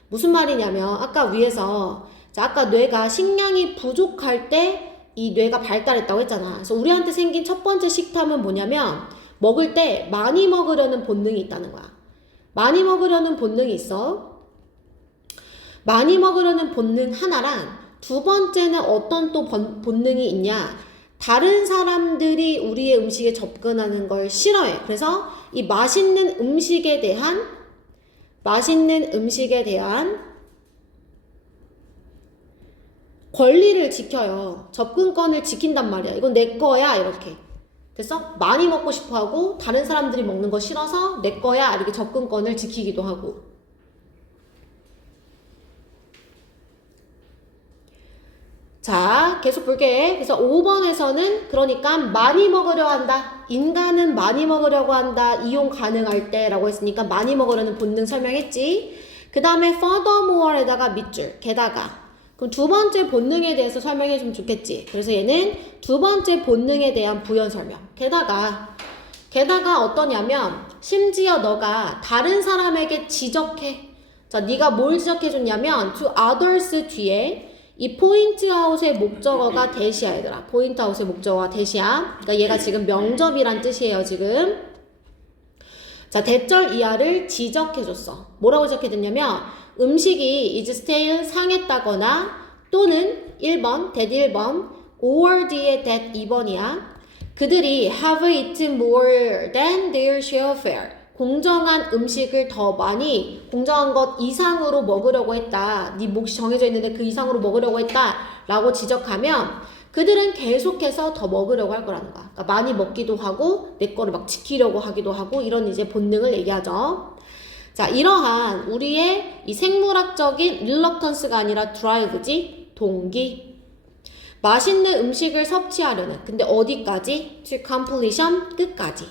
무슨 말이냐면 아까 위에서 아까 뇌가 식량이 부족할 때 이 뇌가 발달했다고 했잖아. 그래서 우리한테 생긴 첫 번째 식탐은 뭐냐면 먹을 때 많이 먹으려는 본능이 있다는 거야. 많이 먹으려는 본능이 있어. 많이 먹으려는 본능 하나랑 두 번째는 어떤 또 본능이 있냐? 다른 사람들이 우리의 음식에 접근하는 걸 싫어해. 그래서 이 맛있는 음식에 대한 권리를 지켜요. 접근권을 지킨단 말이야. 이건 내 거야 이렇게. 됐어? 많이 먹고 싶어 하고 다른 사람들이 먹는 거 싫어서 내 거야 이렇게 접근권을 지키기도 하고. 자, 계속 볼게. 그래서 5번에서는 그러니까 많이 먹으려 한다. 인간은 많이 먹으려고 한다. 이용 가능할 때 라고 했으니까 많이 먹으려는 본능 설명했지. 그 다음에 furthermore에다가 밑줄. 게다가. 그럼 두 번째 본능에 대해서 설명해주면 좋겠지. 그래서 얘는 두 번째 본능에 대한 부연 설명. 게다가 어떠냐면 심지어 너가 다른 사람에게 지적해. 자, 네가 뭘 지적해줬냐면 to others 뒤에 이 포인트 아웃의 목적어가 대시야 얘들아. 포인트 아웃의 목적어가 대시야. 그러니까 얘가 지금 명접이란 뜻이에요 지금. 자, 대절 이하를 지적해줬어. 뭐라고 지적해줬냐면 음식이 is stale 상했다거나 또는 1번 that 1번 or 뒤에 that 2번이야. 그들이 have eaten more than their share fare. 공정한 음식을 더 많이 공정한 것 이상으로 먹으려고 했다. 네 몫이 정해져 있는데 그 이상으로 먹으려고 했다 라고 지적하면 그들은 계속해서 더 먹으려고 할 거라는 거야. 그러니까 많이 먹기도 하고 내 거를 막 지키려고 하기도 하고 이런 이제 본능을 얘기하죠. 자, 이러한 우리의 이 생물학적인 reluctance가 아니라 drive지. 동기. 맛있는 음식을 섭취하려는. 근데 어디까지? to completion. 끝까지.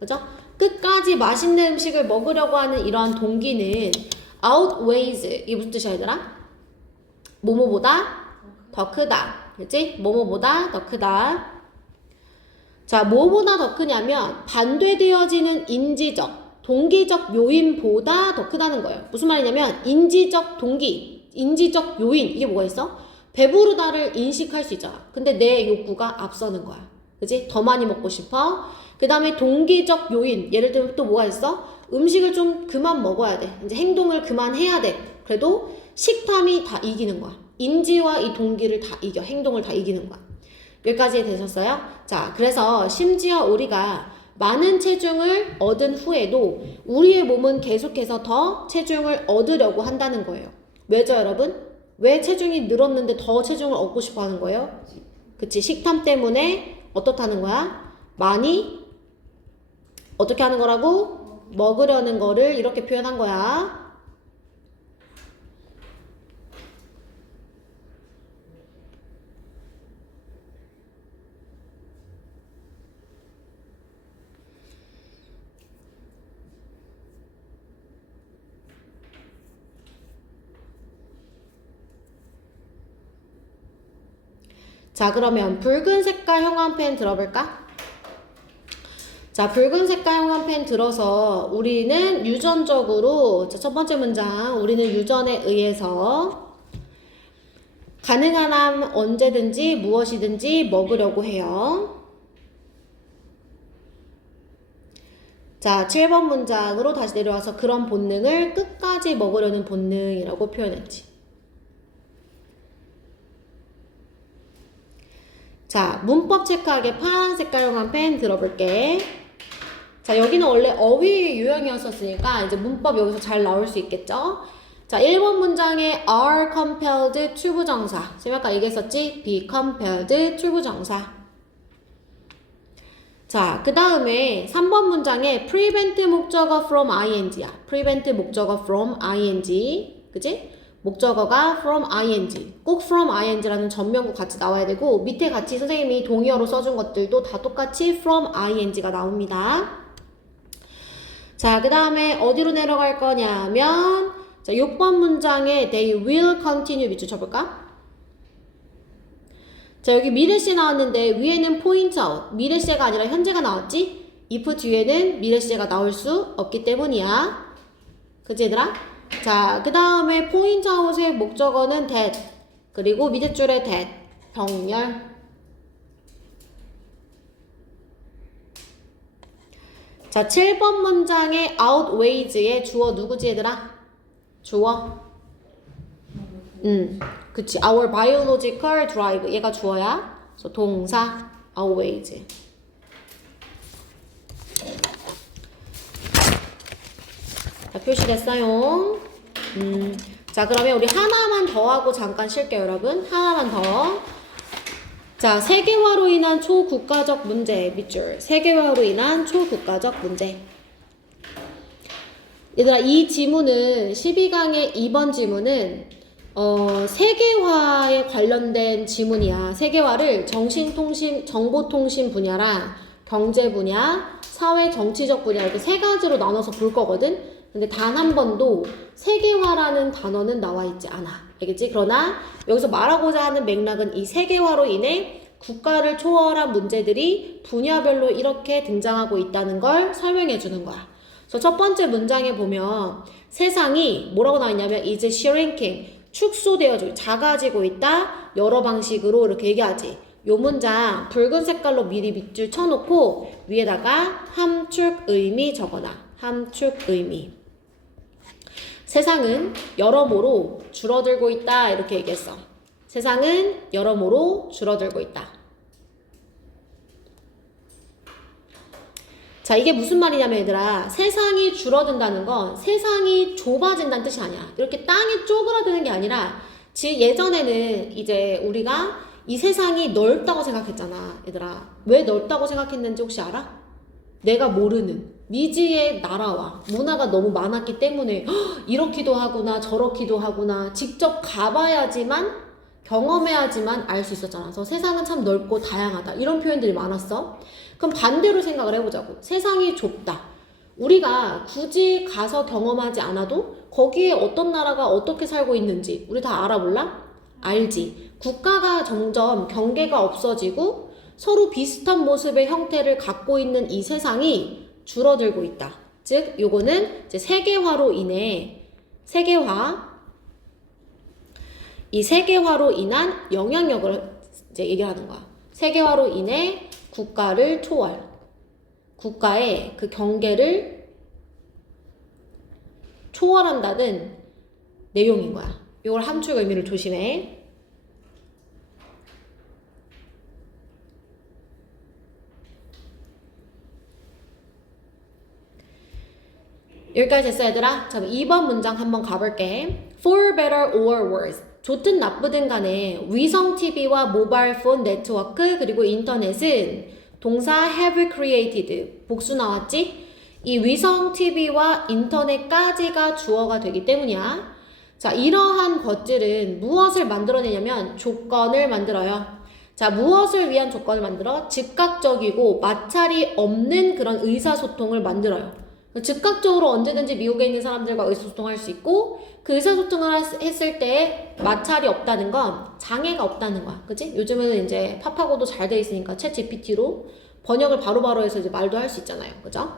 그죠? 끝까지 맛있는 음식을 먹으려고 하는 이러한 동기는 outweighs. 이게 무슨 뜻이야 얘들아? 뭐뭐보다 더 크다. 그치? 뭐뭐보다 더 크다. 자, 뭐보다 더 크냐면 반대되어지는 인지적, 동기적 요인보다 더 크다는 거예요. 무슨 말이냐면 인지적 동기, 인지적 요인. 이게 뭐가 있어? 배부르다를 인식할 수 있잖아. 근데 내 욕구가 앞서는 거야. 그치? 더 많이 먹고 싶어. 그 다음에 동기적 요인. 예를 들면 또 뭐가 있어? 음식을 좀 그만 먹어야 돼. 이제 행동을 그만해야 돼. 그래도 식탐이 다 이기는 거야. 인지와 이 동기를 다 이겨. 행동을 다 이기는 거야. 여기까지 되셨어요? 자, 그래서 심지어 우리가 많은 체중을 얻은 후에도 우리의 몸은 계속해서 더 체중을 얻으려고 한다는 거예요. 왜죠, 여러분? 왜 체중이 늘었는데 더 체중을 얻고 싶어 하는 거예요? 그치? 식탐 때문에 어떻다는 거야? 많이 어떻게 하는 거라고? 먹으려는 거를 이렇게 표현한 거야. 자, 그러면 붉은 색깔 형광펜 들어볼까? 자, 붉은 색깔 형광펜 들어서 우리는 유전적으로, 자, 첫 번째 문장, 우리는 유전에 의해서 가능한 한 언제든지 무엇이든지 먹으려고 해요. 자, 7번 문장으로 다시 내려와서 그런 본능을 끝까지 먹으려는 본능이라고 표현했지. 자, 문법 체크하게 파란 색깔 형광펜 들어볼게. 자, 여기는 원래 어휘 유형이었었으니까 이제 문법 여기서 잘 나올 수 있겠죠? 자, 1번 문장에 are compelled to 부정사. 지금 아까 얘기했었지? be compelled to 부정사. 자, 그 다음에 3번 문장에 prevent 목적어 from ing야. prevent 목적어 from ing. 그치? 목적어가 from ing. 꼭 from ing라는 전면구 같이 나와야 되고 밑에 같이 선생님이 동의어로 써준 것들도 다 똑같이 from ing가 나옵니다. 자, 그 다음에 어디로 내려갈 거냐면 자, 6번 문장에 they will continue 밑줄 쳐볼까? 자, 여기 미래시 나왔는데 위에는 point out. 미래시가 아니라 현재가 나왔지? if 뒤에는 미래시가 나올 수 없기 때문이야. 그치 얘들아? 자, 그 다음에 point out의 목적어는 that. 그리고 밑에 줄에 that. 병렬. 자, 7번 문장의 outweights의 주어 누구지 얘들아? 주어. 그치. Our biological drive. 얘가 주어야. 그래서 동사 outweighs. 자, 표시됐어요. 자, 그러면 우리 하나만 더 하고 잠깐 쉴게요, 여러분. 하나만 더. 자, 세계화로 인한 초국가적 문제 밑줄. 세계화로 인한 초국가적 문제. 얘들아, 이 지문은 12강의 2번 지문은 세계화에 관련된 지문이야. 세계화를 정보통신 분야랑 경제 분야, 사회 정치적 분야 이렇게 세 가지로 나눠서 볼 거거든. 근데 단 한 번도 세계화라는 단어는 나와 있지 않아. 알겠지? 그러나 여기서 말하고자 하는 맥락은 이 세계화로 인해 국가를 초월한 문제들이 분야별로 이렇게 등장하고 있다는 걸 설명해 주는 거야. 그래서 첫 번째 문장에 보면 세상이 뭐라고 나와 있냐면 이제 shrinking, 축소되어지고 작아지고 있다. 여러 방식으로 이렇게 얘기하지. 요 문장 붉은 색깔로 미리 밑줄 쳐놓고 위에다가 함축 의미 적어놔. 함축 의미. 세상은 여러모로 줄어들고 있다. 이렇게 얘기했어. 세상은 여러모로 줄어들고 있다. 자, 이게 무슨 말이냐면 얘들아, 세상이 줄어든다는 건 세상이 좁아진다는 뜻이 아니야. 이렇게 땅이 쪼그라드는 게 아니라 예전에는 이제 우리가 이 세상이 넓다고 생각했잖아. 얘들아, 왜 넓다고 생각했는지 혹시 알아? 내가 모르는 미지의 나라와 문화가 너무 많았기 때문에 이렇기도 하구나 저렇기도 하구나 직접 가봐야지만 경험해야지만 알 수 있었잖아. 그래서 세상은 참 넓고 다양하다 이런 표현들이 많았어. 그럼 반대로 생각을 해보자고. 세상이 좁다. 우리가 굳이 가서 경험하지 않아도 거기에 어떤 나라가 어떻게 살고 있는지 우리 다 알아볼라? 알지. 국가가 점점 경계가 없어지고 서로 비슷한 모습의 형태를 갖고 있는 이 세상이 줄어들고 있다. 즉 요거는 이제 세계화로 인해 이 세계화로 인한 영향력을 이제 얘기하는 거야. 세계화로 인해 국가를 초월, 국가의 그 경계를 초월한다는 내용인 거야. 이걸 함축 의미를 조심해. 여기까지 됐어 얘들아? 자, 2번 문장 한번 가볼게. For better or worse. 좋든 나쁘든 간에 위성 TV와 모바일 폰 네트워크 그리고 인터넷은 동사 have created 복수 나왔지? 이 위성 TV와 인터넷까지가 주어가 되기 때문이야. 자, 이러한 것들은 무엇을 만들어내냐면 조건을 만들어요. 자, 무엇을 위한 조건을 만들어? 즉각적이고 마찰이 없는 그런 의사소통을 만들어요. 즉각적으로 언제든지 미국에 있는 사람들과 의사소통할 수 있고 그 의사소통을 했을 때 마찰이 없다는 건 장애가 없다는 거야. 그치? 요즘에는 이제 팝하고도 잘 돼 있으니까 챗 GPT로 번역을 바로바로 해서 이제 말도 할 수 있잖아요. 그죠?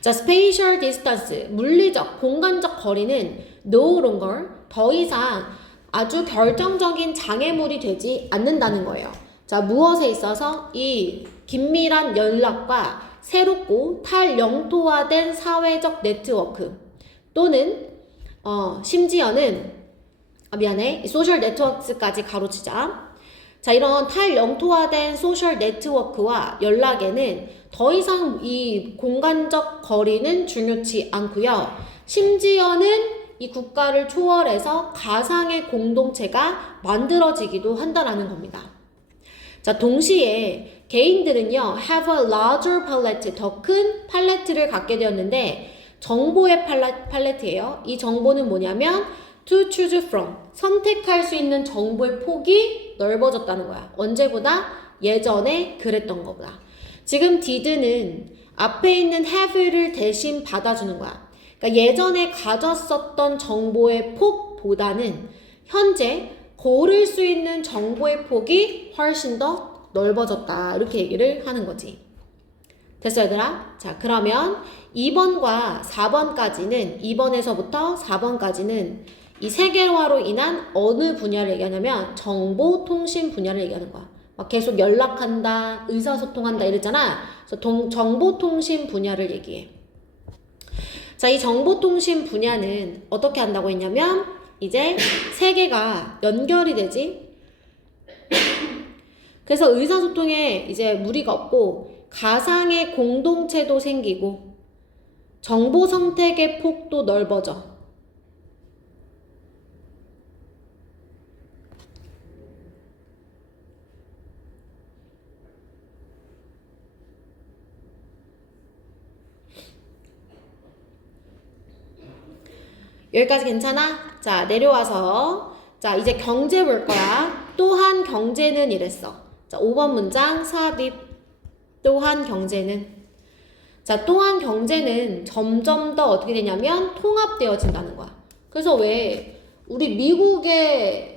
자, spatial distance, 물리적, 공간적 거리는 no longer, 더 이상 아주 결정적인 장애물이 되지 않는다는 거예요. 자, 무엇에 있어서 이 긴밀한 연락과 새롭고 탈영토화된 사회적 네트워크 또는 심지어는 소셜 네트워크까지 가로치자. 자, 이런 탈영토화된 소셜 네트워크와 연락에는 더 이상 이 공간적 거리는 중요치 않고요. 심지어는 이 국가를 초월해서 가상의 공동체가 만들어지기도 한다라는 겁니다. 자, 동시에 개인들은요, have a larger palette, 더 큰 팔레트를 갖게 되었는데, 정보의 팔레트예요. 이 정보는 뭐냐면, to choose from, 선택할 수 있는 정보의 폭이 넓어졌다는 거야. 언제보다? 예전에 그랬던 것보다. 지금 did는 앞에 있는 have를 대신 받아주는 거야. 그러니까 예전에 가졌었던 정보의 폭보다는 현재 고를 수 있는 정보의 폭이 훨씬 더 넓어졌다. 이렇게 얘기를 하는 거지. 됐어 얘들아? 자, 그러면 2번과 4번까지는 2번에서부터 4번까지는 이 세계화로 인한 어느 분야를 얘기하냐면 정보통신 분야를 얘기하는 거야. 막 계속 연락한다, 의사소통한다 이랬잖아. 그래서 정보통신 분야를 얘기해. 자, 이 정보통신 분야는 어떻게 한다고 했냐면 이제 세계가 연결이 되지. 그래서 의사소통에 이제 무리가 없고 가상의 공동체도 생기고 정보 선택의 폭도 넓어져. 여기까지 괜찮아? 자, 내려와서 자, 이제 경제 볼 거야. 또한 경제는 이랬어. 자, 5번 문장 삽입. 또한 경제는. 자, 또한 경제는 점점 더 어떻게 되냐면 통합되어진다는 거야. 그래서 왜 우리 미국의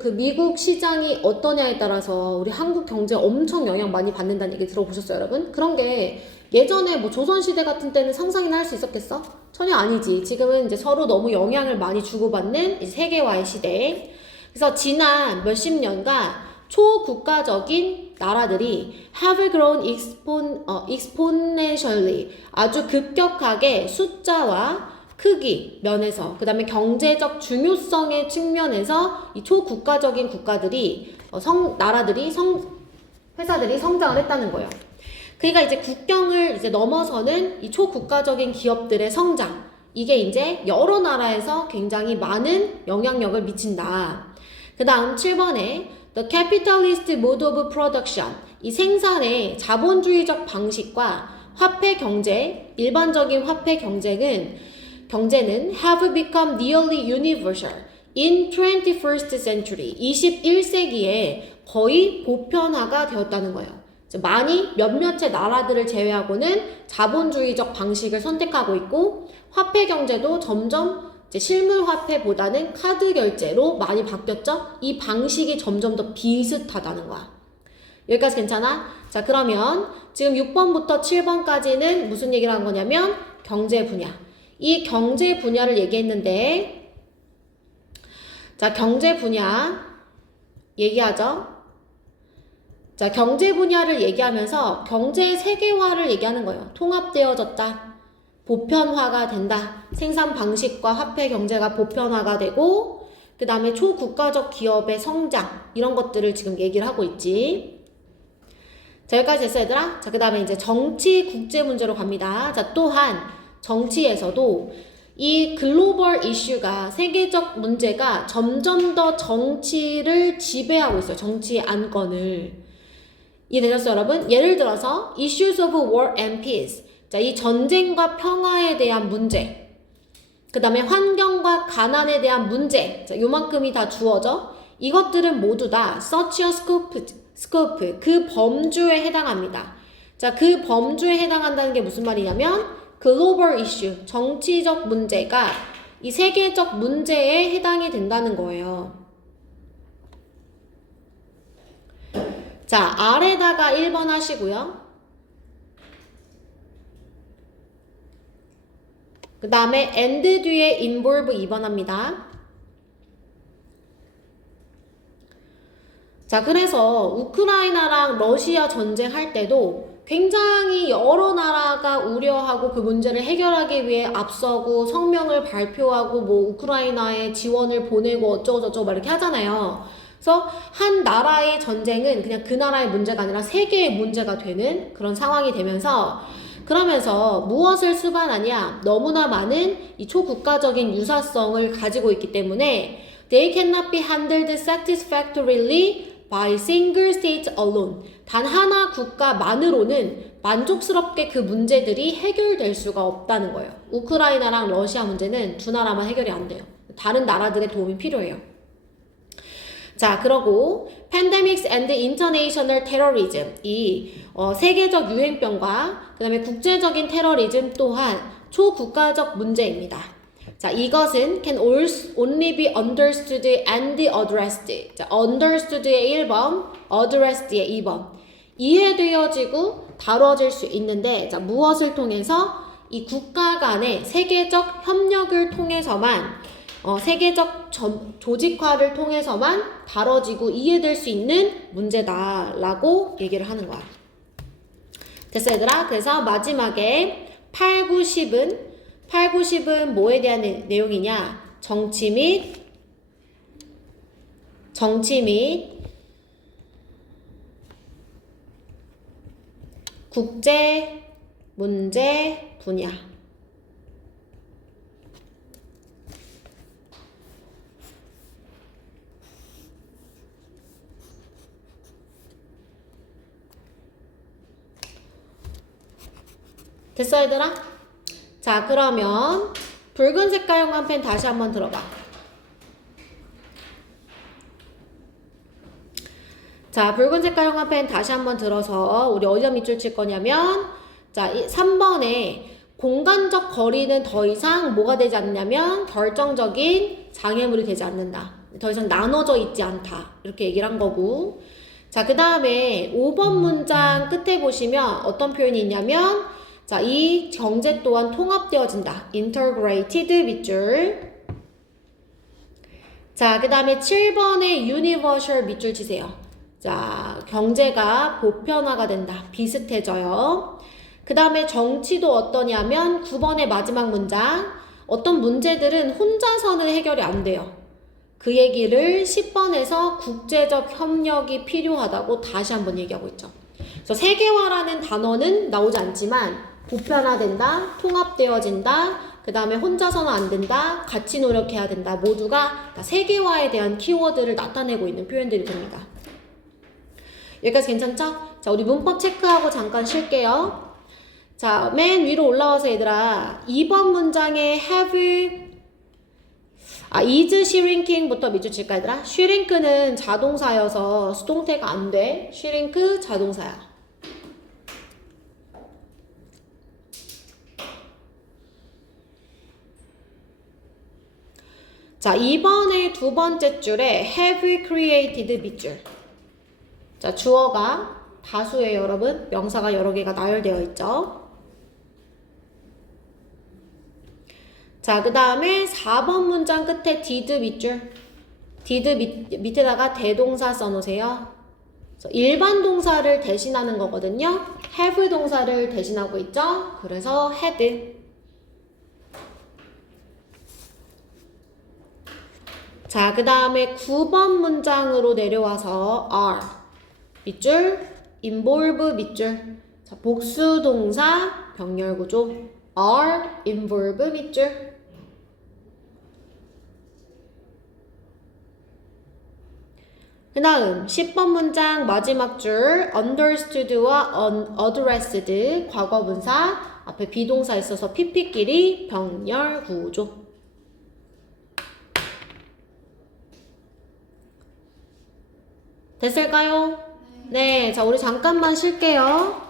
그 미국 시장이 어떠냐에 따라서 우리 한국 경제 엄청 영향 많이 받는다는 얘기 들어보셨어요, 여러분? 그런 게 예전에 뭐 조선시대 같은 때는 상상이나 할 수 있었겠어? 전혀 아니지. 지금은 이제 서로 너무 영향을 많이 주고받는 이제 세계화의 시대. 그래서 지난 몇십 년간 초국가적인 나라들이 have grown exponentially 아주 급격하게 숫자와 크기 면에서 그 다음에 경제적 중요성의 측면에서 이 초국가적인 국가들이 회사들이 성장을 했다는 거예요. 그러니까 이제 국경을 이제 넘어서는 이 초국가적인 기업들의 성장 이게 이제 여러 나라에서 굉장히 많은 영향력을 미친다. 그 다음 7번에 The capitalist mode of production 이 생산의 자본주의적 방식과 화폐 경제 일반적인 화폐 경제는 have become nearly universal in 21st century 21세기에 거의 보편화가 되었다는 거예요. 많이 몇몇의 나라들을 제외하고는 자본주의적 방식을 선택하고 있고 화폐 경제도 점점 이제 실물 화폐보다는 카드 결제로 많이 바뀌었죠? 이 방식이 점점 더 비슷하다는 거야. 여기까지 괜찮아? 자, 그러면 지금 6번부터 7번까지는 무슨 얘기를 한 거냐면 경제 분야. 이 경제 분야를 얘기했는데 자, 경제 분야 얘기하죠? 자, 경제 분야를 얘기하면서 경제 세계화를 얘기하는 거예요. 통합되어졌다. 보편화가 된다. 생산 방식과 화폐 경제가 보편화가 되고 그 다음에 초국가적 기업의 성장 이런 것들을 지금 얘기를 하고 있지. 자, 여기까지 됐어 얘들아? 자, 그 다음에 이제 정치 국제 문제로 갑니다. 자, 또한 정치에서도 이 글로벌 이슈가 세계적 문제가 점점 더 정치를 지배하고 있어요. 정치의 안건을. 이해되셨어요, 여러분? 예를 들어서 issues of war and peace. 자, 이 전쟁과 평화에 대한 문제. 그 다음에 환경과 가난에 대한 문제. 자, 요만큼이 다 주어져. 이것들은 모두 다 such a scope, 그 범주에 해당합니다. 자, 그 범주에 해당한다는 게 무슨 말이냐면 글로벌 이슈, 정치적 문제가 이 세계적 문제에 해당이 된다는 거예요. 자, 아래다가 1번 하시고요. 그 다음에 and 뒤에 involve 2번 합니다. 자, 그래서 우크라이나랑 러시아 전쟁할 때도 굉장히 여러 나라가 우려하고 그 문제를 해결하기 위해 앞서고 성명을 발표하고 뭐 우크라이나에 지원을 보내고 어쩌고저쩌고 막 이렇게 하잖아요. 그래서 한 나라의 전쟁은 그냥 그 나라의 문제가 아니라 세계의 문제가 되는 그런 상황이 되면서 그러면서 무엇을 수반하냐? 너무나 많은 이 초국가적인 유사성을 가지고 있기 때문에 they cannot be handled satisfactorily by single state alone. 단 하나 국가만으로는 만족스럽게 그 문제들이 해결될 수가 없다는 거예요. 우크라이나랑 러시아 문제는 두 나라만 해결이 안 돼요. 다른 나라들의 도움이 필요해요. 자, 그러고 pandemics and international terrorism 이 세계적 유행병과 그 다음에 국제적인 테러리즘 또한 초국가적 문제입니다. 자, 이것은 can only be understood and addressed. 자, understood의 1번, addressed의 2번. 이해되어지고 다뤄질 수 있는데, 자, 무엇을 통해서? 이 국가 간의 세계적 협력을 통해서만, 세계적 조직화를 통해서만 다뤄지고 이해될 수 있는 문제다라고 얘기를 하는 거야. 됐어, 얘들아? 그래서 마지막에 8, 9, 10은 뭐에 대한 내용이냐? 정치 및 국제 문제 분야. 됐어, 얘들아? 자, 그러면 붉은 색깔형광 펜 다시 한번 들어봐. 자, 붉은 색깔형광 펜 다시 한번 들어서 우리 어디다 밑줄 칠 거냐면 자, 3번에 공간적 거리는 더 이상 뭐가 되지 않냐면 결정적인 장애물이 되지 않는다. 더 이상 나눠져 있지 않다. 이렇게 얘기를 한 거고. 자, 그 다음에 5번 문장 끝에 보시면 어떤 표현이 있냐면 자, 이 경제 또한 통합되어진다. integrated 밑줄. 자, 그 다음에 7번에 universal 밑줄 치세요. 자, 경제가 보편화가 된다. 비슷해져요. 그 다음에 정치도 어떠냐면 9번의 마지막 문장. 어떤 문제들은 혼자서는 해결이 안 돼요. 그 얘기를 10번에서 국제적 협력이 필요하다고 다시 한번 얘기하고 있죠. 그래서 세계화라는 단어는 나오지 않지만 보편화된다, 통합되어진다, 그 다음에 혼자서는 안 된다, 같이 노력해야 된다. 모두가 다 세계화에 대한 키워드를 나타내고 있는 표현들이 됩니다. 여기까지 괜찮죠? 자, 우리 문법 체크하고 잠깐 쉴게요. 자, 맨 위로 올라와서 얘들아 2번 문장에 have is shrinking부터 밑줄 칠까 얘들아? shrink는 자동사여서 수동태가 안 돼. shrink 자동사야. 자, 2번의 두 번째 줄에 have created 밑줄. 자, 주어가 다수예요, 여러분. 명사가 여러 개가 나열되어 있죠. 자, 그 다음에 4번 문장 끝에 did 밑줄. did 밑에다가 대동사 써놓으세요. 일반 동사를 대신하는 거거든요. have 동사를 대신하고 있죠. 그래서 had. 자, 그 다음에 9번 문장으로 내려와서 are 밑줄, involve 밑줄. 자, 복수동사 병렬구조 are, involve 밑줄. 그 다음 10번 문장 마지막 줄 understood와 unaddressed 과거분사 앞에 비동사 있어서 PP끼리 병렬구조. 됐을까요? 네, 자 우리 잠깐만 쉴게요.